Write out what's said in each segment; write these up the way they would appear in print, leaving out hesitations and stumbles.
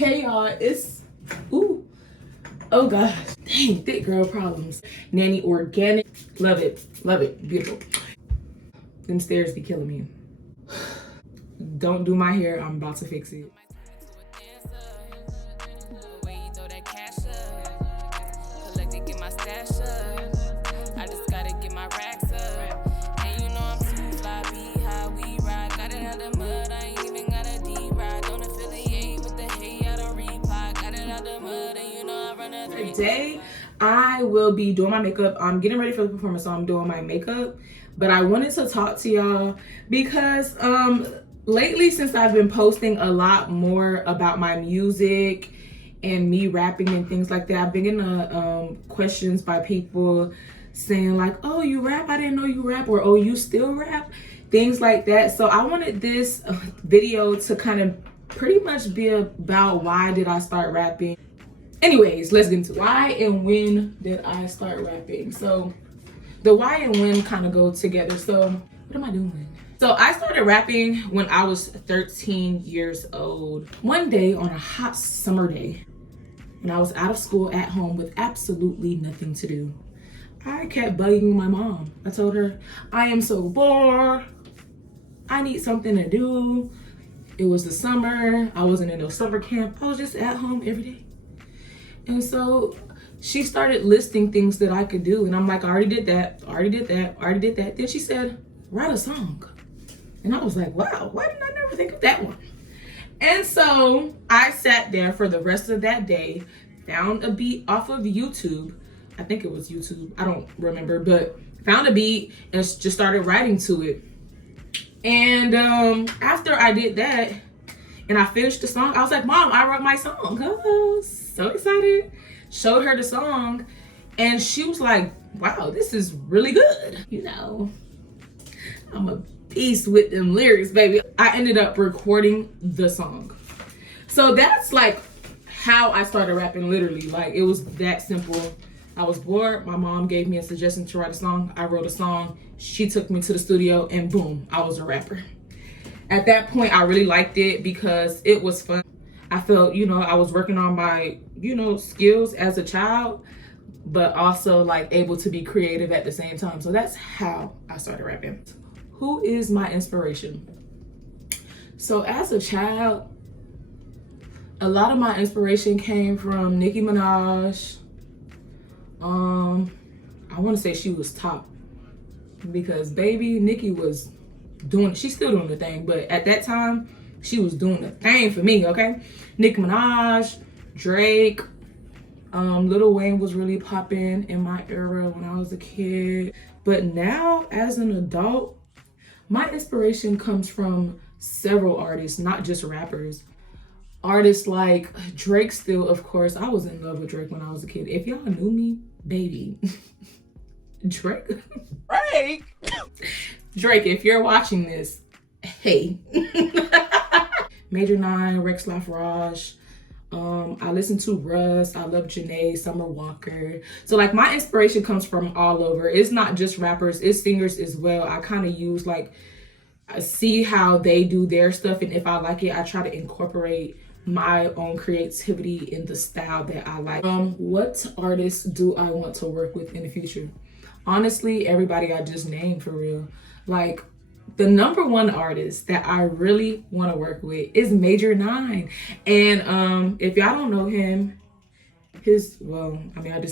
Hey y'all, it's ooh, oh gosh, dang, thick girl problems. Nanny Organic, love it, beautiful. Them stairs be killing me. Don't do my hair, I'm about to fix it. Today I will be doing my makeup. I'm getting ready for the performance, so I'm doing my makeup. But I wanted to talk to y'all because lately, since I've been posting a lot more about my music and me rapping and things like that, I've been getting questions by people saying like, oh, you rap? I didn't know you rap. Or oh, you still rap? Things like that. So I wanted this video to kind of pretty much be about why did I start rapping. Anyways, let's get into it. Why and when did I start rapping? So the why and when kind of go together. So what am I doing? So I started rapping when I was 13 years old. One day on a hot summer day, when I was out of school at home with absolutely nothing to do, I kept bugging my mom. I told her, I am so bored. I need something to do. It was the summer. I wasn't in no summer camp. I was just at home every day. And so she started listing things that I could do. And I'm like, I already did that. Then she said, write a song. And I was like, wow, why didn't I never think of that one? And so I sat there for the rest of that day, found a beat off of YouTube. I think it was YouTube. I don't remember, but found a beat and just started writing to it. And after I did that and I finished the song, I was like, Mom, I wrote my song. Oh, so excited. Showed her the song and she was like, wow, this is really good. You know, I'm a beast with them lyrics, baby. I ended up recording the song. So that's like how I started rapping, literally. Like it was that simple. I was bored. My mom gave me a suggestion to write a song. I wrote a song. She took me to the studio and boom, I was a rapper. At that point, I really liked it because it was fun. I felt, you know, I was working on my, you know, skills as a child, but also like able to be creative at the same time. So that's how I started rapping. Who is my inspiration? So as a child, a lot of my inspiration came from Nicki Minaj. I want to say she was top because baby, Nicki was she's still doing the thing, but at that time, she was doing the thing for me, okay? Nicki Minaj, Drake, Lil Wayne was really popping in my era when I was a kid. But now, as an adult, my inspiration comes from several artists, not just rappers. Artists like Drake still, of course. I was in love with Drake when I was a kid. If y'all knew me, baby. Drake, if you're watching this, hey. Major 9, Rex Lafrage. I listen to Russ. I love Janae, Summer Walker. So like my inspiration comes from all over. It's not just rappers, it's singers as well. I kind of use like, I see how they do their stuff, and if I like it, I try to incorporate my own creativity in the style that I like. What artists do I want to work with in the future? Honestly, everybody I just named, for real. Like the number one artist that I really want to work with is Major 9. And if y'all don't know him, I just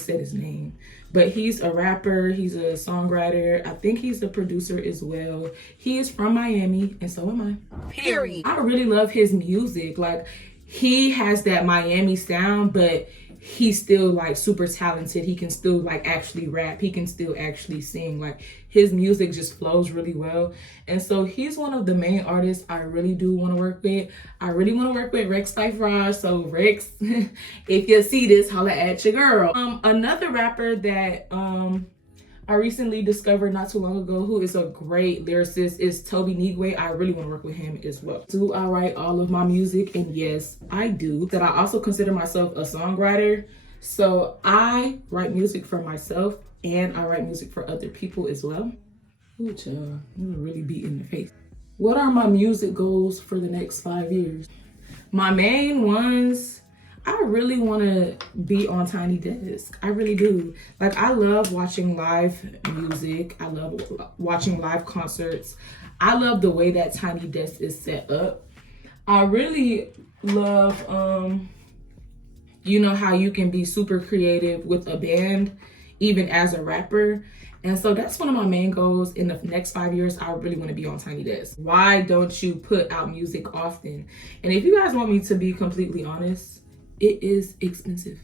said his name, but he's a rapper, he's a songwriter, I think he's a producer as well. He is from Miami, and so am I. Period. I really love his music. Like he has that Miami sound, but he's still like super talented. He can still like actually rap. He can still actually sing. Like his music just flows really well. And so he's one of the main artists I really do want to work with. I really want to work with Rex Lafrage. So Rex, if you see this, holla at your girl. Another rapper that I recently discovered not too long ago, who is a great lyricist, is Toby Nigwe. I really want to work with him as well. Do I write all of my music? And yes, I do. That I also consider myself a songwriter. So I write music for myself and I write music for other people as well. Ooh, child, you were really beat in the face. What are my music goals for the next 5 years? My main ones really want to be on Tiny Desk. I really do. Like, I love watching live music. I love watching live concerts. I love the way that Tiny Desk is set up. I really love, you know, how you can be super creative with a band, even as a rapper. And so that's one of my main goals in the next 5 years. I really want to be on Tiny Desk. Why don't you put out music often? And if you guys want me to be completely honest, it is expensive.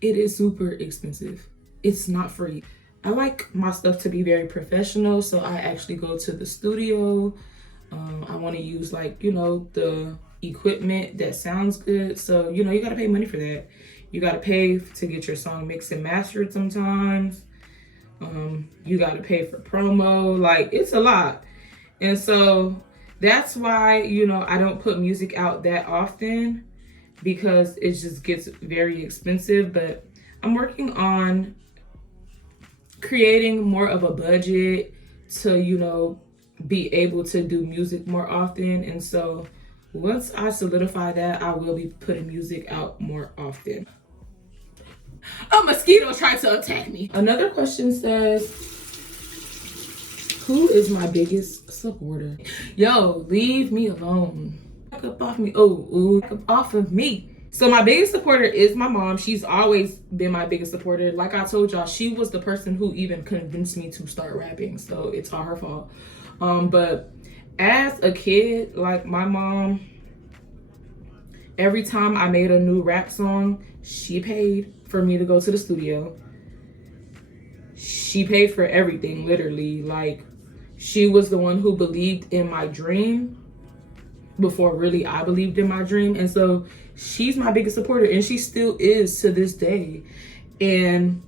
It is super expensive. It's not free. I like my stuff to be very professional, so I actually go to the studio. I want to use, like, you know, the equipment that sounds good. So, you know, you got to pay money for that. You got to pay to get your song mixed and mastered sometimes. You got to pay for promo. Like, it's a lot. And so that's why, you know, I don't put music out that often, because it just gets very expensive. But I'm working on creating more of a budget to, you know, be able to do music more often. And so once I solidify that, I will be putting music out more often. A mosquito tried to attack me. Another question says, who is my biggest supporter? Yo, leave me alone. Back up off me. Oh, back up off of me. So my biggest supporter is my mom. She's always been my biggest supporter. Like I told y'all, she was the person who even convinced me to start rapping. So it's all her fault. But as a kid, like, my mom, every time I made a new rap song, she paid for me to go to the studio. She paid for everything, literally. Like, she was the one who believed in my dream before really I believed in my dream. And so she's my biggest supporter, and she still is to this day. And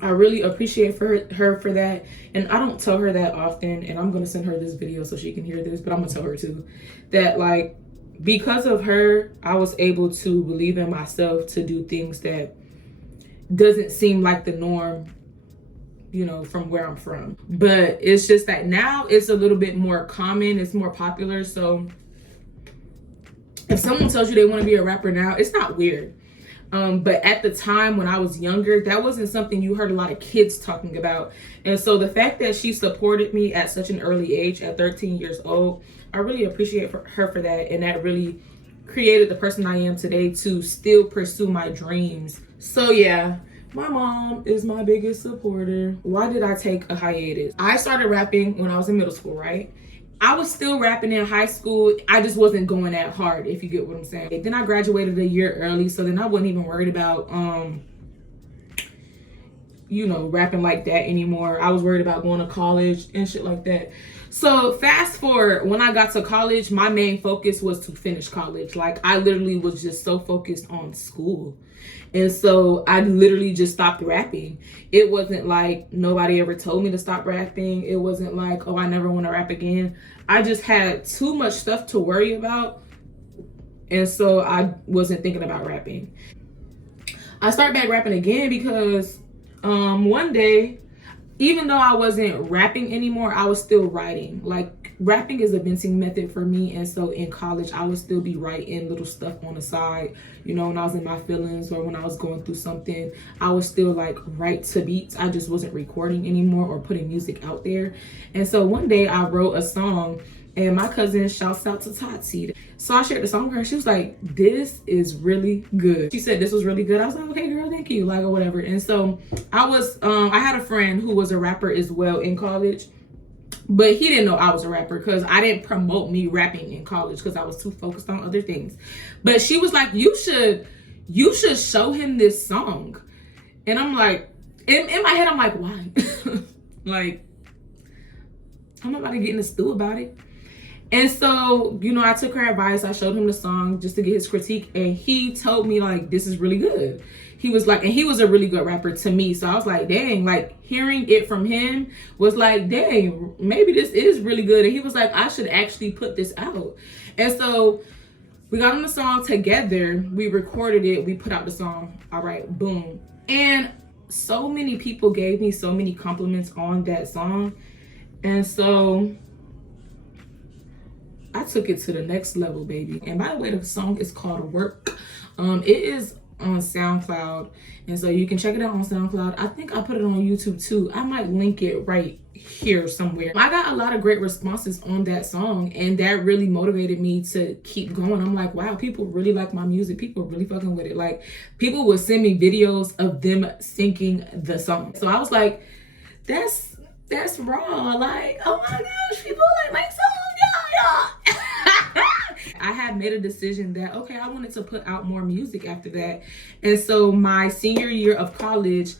I really appreciate her for that. And I don't tell her that often, and I'm gonna send her this video so she can hear this, but I'm gonna tell her too that, like, because of her, I was able to believe in myself to do things that doesn't seem like the norm, you know, from where I'm from. But it's just that now it's a little bit more common, it's more popular. So if someone tells you they want to be a rapper now, it's not weird. But at the time when I was younger, that wasn't something you heard a lot of kids talking about. And so the fact that she supported me at such an early age, at 13 years old, I really appreciate her for that. And that really created the person I am today to still pursue my dreams. So yeah, my mom is my biggest supporter. Why did I take a hiatus? I started rapping when I was in middle school, right? I was still rapping in high school. I just wasn't going that hard, if you get what I'm saying. Then I graduated a year early, so then I wasn't even worried about, you know, rapping like that anymore. I was worried about going to college and shit like that. So fast forward, when I got to college, my main focus was to finish college. Like, I literally was just so focused on school. And so I literally just stopped rapping. It wasn't like nobody ever told me to stop rapping. It wasn't like, oh, I never want to rap again. I just had too much stuff to worry about. And so I wasn't thinking about rapping. I started back rapping again because one day, even though I wasn't rapping anymore, I was still writing. Like, rapping is a venting method for me. And so in college, I would still be writing little stuff on the side. You know, when I was in my feelings or when I was going through something, I would still, like, write to beats. I just wasn't recording anymore or putting music out there. And so one day I wrote a song, and my cousin, shouts out to Tati. So I shared the song with her. She was like, this is really good. She said this was really good. I was like, okay, girl, thank you, like, or whatever. And so I had a friend who was a rapper as well in college, but he didn't know I was a rapper because I didn't promote me rapping in college because I was too focused on other things. But she was like, you should show him this song. And I'm like, in my head, I'm like, why? Like, I'm not about to get in a stew about it. And so, you know, I took her advice. I showed him the song just to get his critique. And he told me, like, this is really good. He was like, and he was a really good rapper to me. So I was like, dang, like, hearing it from him was like, dang, maybe this is really good. And he was like, I should actually put this out. And so we got on the song together. We recorded it. We put out the song. All right, boom. And so many people gave me so many compliments on that song. And so I took it to the next level, baby. And by the way, the song is called Work. It is on SoundCloud, and so you can check it out on SoundCloud. I think I put it on YouTube too. I might link it right here somewhere. I got a lot of great responses on that song, and that really motivated me to keep going. I'm like, wow, people really like my music. People are really fucking with it. Like, people would send me videos of them singing the song. So I was like, that's raw. Like, oh my gosh, people like my song, yeah. I had made a decision that, okay, I wanted to put out more music after that. And so my senior year of college,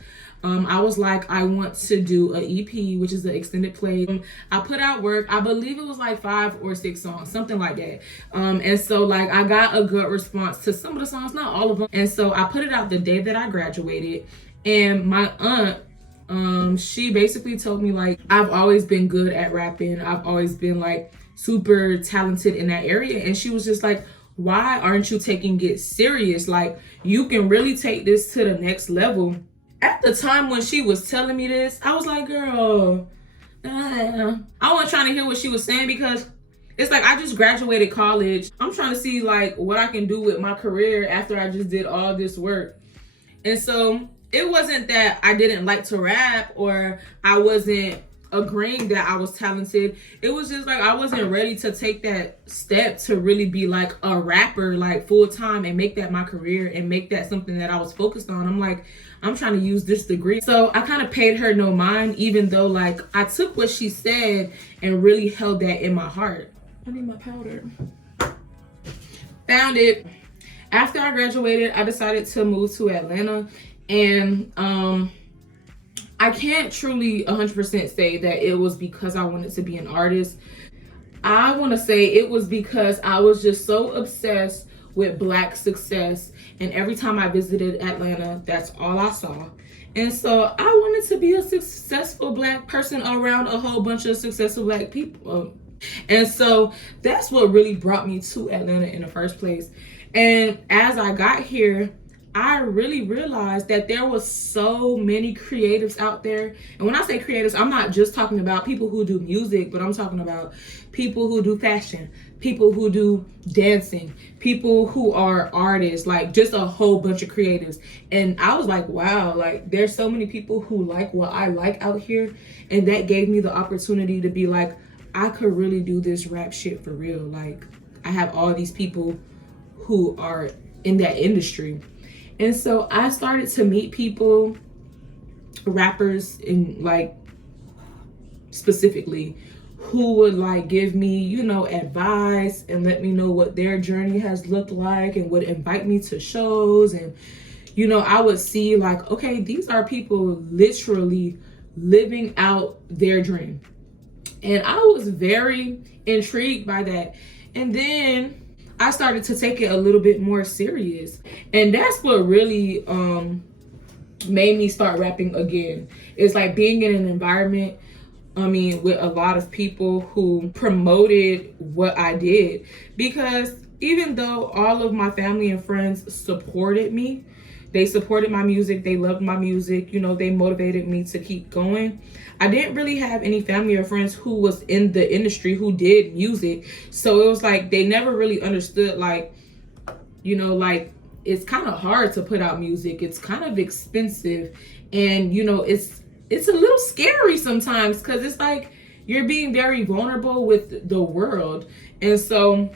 I was like, I want to do an EP, which is an extended play. I put out Work. I believe it was like 5 or 6 songs, something like that. And so like I got a good response to some of the songs, not all of them. And so I put it out the day that I graduated. And my aunt, she basically told me, like, I've always been good at rapping. I've always been like super talented in that area. And she was just like, why aren't you taking it serious? Like, you can really take this to the next level. At the time when she was telling me this, I was like, girl, I wasn't trying to hear what she was saying, because it's like, I just graduated college. I'm trying to see like what I can do with my career after I just did all this work. And so it wasn't that I didn't like to rap or I wasn't agreeing that I was talented. It was just like I wasn't ready to take that step to really be like a rapper, like full time, and make that my career and make that something that I was focused on. I'm like, I'm trying to use this degree. So I kind of paid her no mind, even though like I took what she said and really held that in my heart. I need my powder. Found it. After I graduated, I decided to move to Atlanta, and I can't truly 100% say that it was because I wanted to be an artist. I want to say it was because I was just so obsessed with Black success, and every time I visited Atlanta, that's all I saw. And so I wanted to be a successful Black person around a whole bunch of successful Black people. And so that's what really brought me to Atlanta in the first place. And as I got here, I really realized that there was so many creatives out there. And when I say creatives, I'm not just talking about people who do music, but I'm talking about people who do fashion, people who do dancing, people who are artists, like just a whole bunch of creatives. And I was like, wow, like there's so many people who like what I like out here. And that gave me the opportunity to be like, I could really do this rap shit for real. Like, I have all these people who are in that industry. And so I started to meet people, rappers in like specifically, who would like give me, you know, advice and let me know what their journey has looked like, and would invite me to shows. And, you know, I would see like, okay, these are people literally living out their dream. And I was very intrigued by that. And then I started to take it a little bit more serious. And that's what really made me start rapping again. It's like being in an environment, with a lot of people who promoted what I did. Because even though all of my family and friends supported me, they supported my music, they loved my music, you know, they motivated me to keep going, I didn't really have any family or friends who was in the industry who did music. So it was like they never really understood, like, you know, like it's kind of hard to put out music. It's kind of expensive, and you know, it's a little scary sometimes, because it's like you're being very vulnerable with the world. And so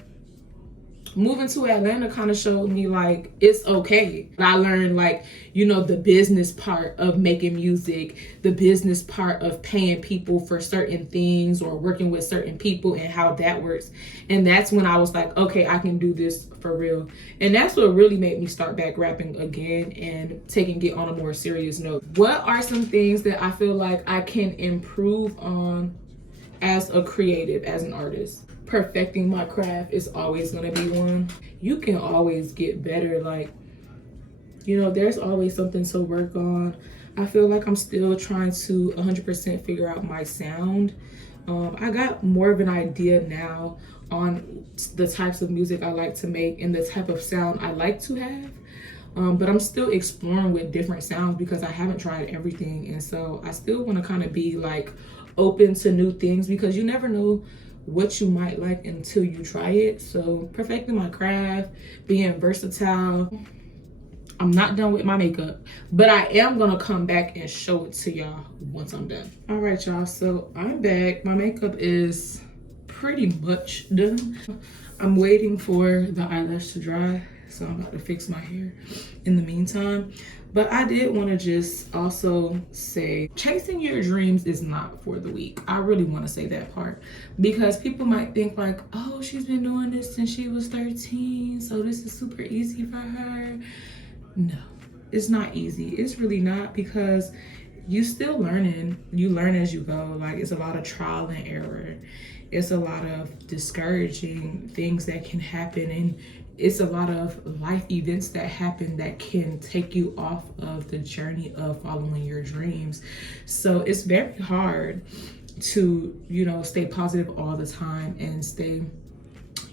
moving to Atlanta kind of showed me like it's okay. I learned like, you know, the business part of making music, the business part of paying people for certain things or working with certain people and how that works. And that's when I was like, okay, I can do this for real. And that's what really made me start back rapping again and taking it on a more serious note. What are some things that I feel like I can improve on as a creative, as an artist? Perfecting my craft is always going to be one. You can always get better. Like, you know, there's always something to work on. I feel like I'm still trying to 100% figure out my sound. I got more of an idea now on the types of music I like to make and the type of sound I like to have. But I'm still exploring with different sounds because I haven't tried everything. And so I still want to kind of be like open to new things, because you never know what you might like until you try it. So perfecting my craft, being versatile. I'm not done with my makeup, but I am gonna come back and show it to y'all once I'm done. All right, y'all, so I'm back. My makeup is pretty much done. I'm waiting for the eyelash to dry, so I'm about to fix my hair in the meantime. But I did want to just also say, chasing your dreams is not for the weak. I really want to say that part, because people might think like, oh, she's been doing this since she was 13, so this is super easy for her. No, it's not easy. It's really not, because you still learning. You learn as you go. Like, it's a lot of trial and error. It's a lot of discouraging things that can happen, and it's a lot of life events that happen that can take you off of the journey of following your dreams. So it's very hard to, you know, stay positive all the time and stay,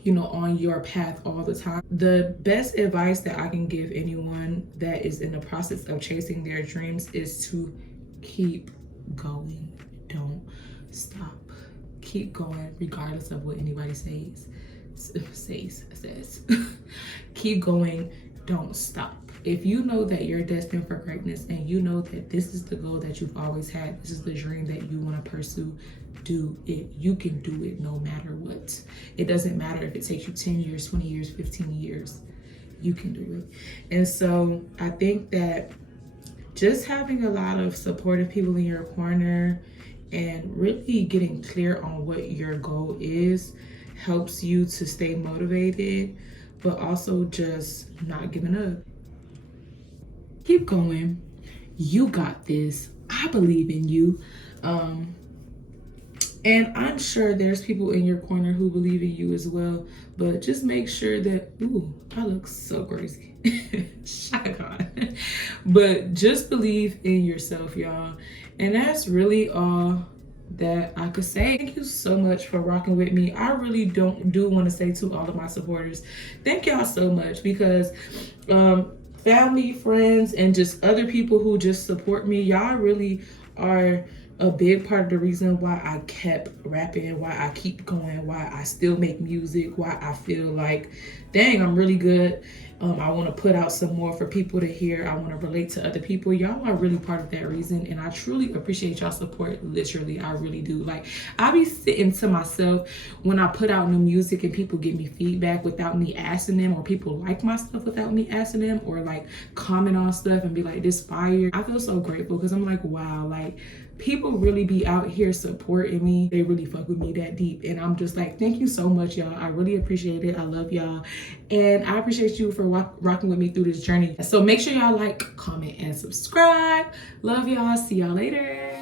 you know, on your path all the time. The best advice that I can give anyone that is in the process of chasing their dreams is to keep going. Don't stop. Keep going regardless of what anybody says. Keep going. Don't stop. If you know that you're destined for greatness and you know that this is the goal that you've always had, this is the dream that you want to pursue, do it. You can do it no matter what. It doesn't matter if it takes you 10 years, 20 years, 15 years. You can do it. And so I think that just having a lot of supportive people in your corner and really getting clear on what your goal is helps you to stay motivated, but also just not giving up. Keep going. You got this. I believe in you. And I'm sure there's people in your corner who believe in you as well, but just make sure that, ooh, I look so crazy. God. But just believe in yourself, y'all. And that's really all that I could say. Thank you so much for rocking with me. I really do want to say to all of my supporters, thank y'all so much, because family, friends, and just other people who just support me, y'all really are a big part of the reason why I kept rapping, why I keep going, why I still make music, why I feel like, dang, I'm really good. I want to put out some more for people to hear. I want to relate to other people. Y'all are really part of that reason, and I truly appreciate y'all support. Literally, I really do. Like, I be sitting to myself when I put out new music and people give me feedback without me asking them, or people like my stuff without me asking them, or like comment on stuff and be like, this fire. I feel so grateful, because I'm like, wow, like, people really be out here supporting me. They really fuck with me that deep. And I'm just like, thank you so much, y'all. I really appreciate it. I love y'all. And I appreciate you for rocking with me through this journey. So make sure y'all like, comment, and subscribe. Love y'all. See y'all later.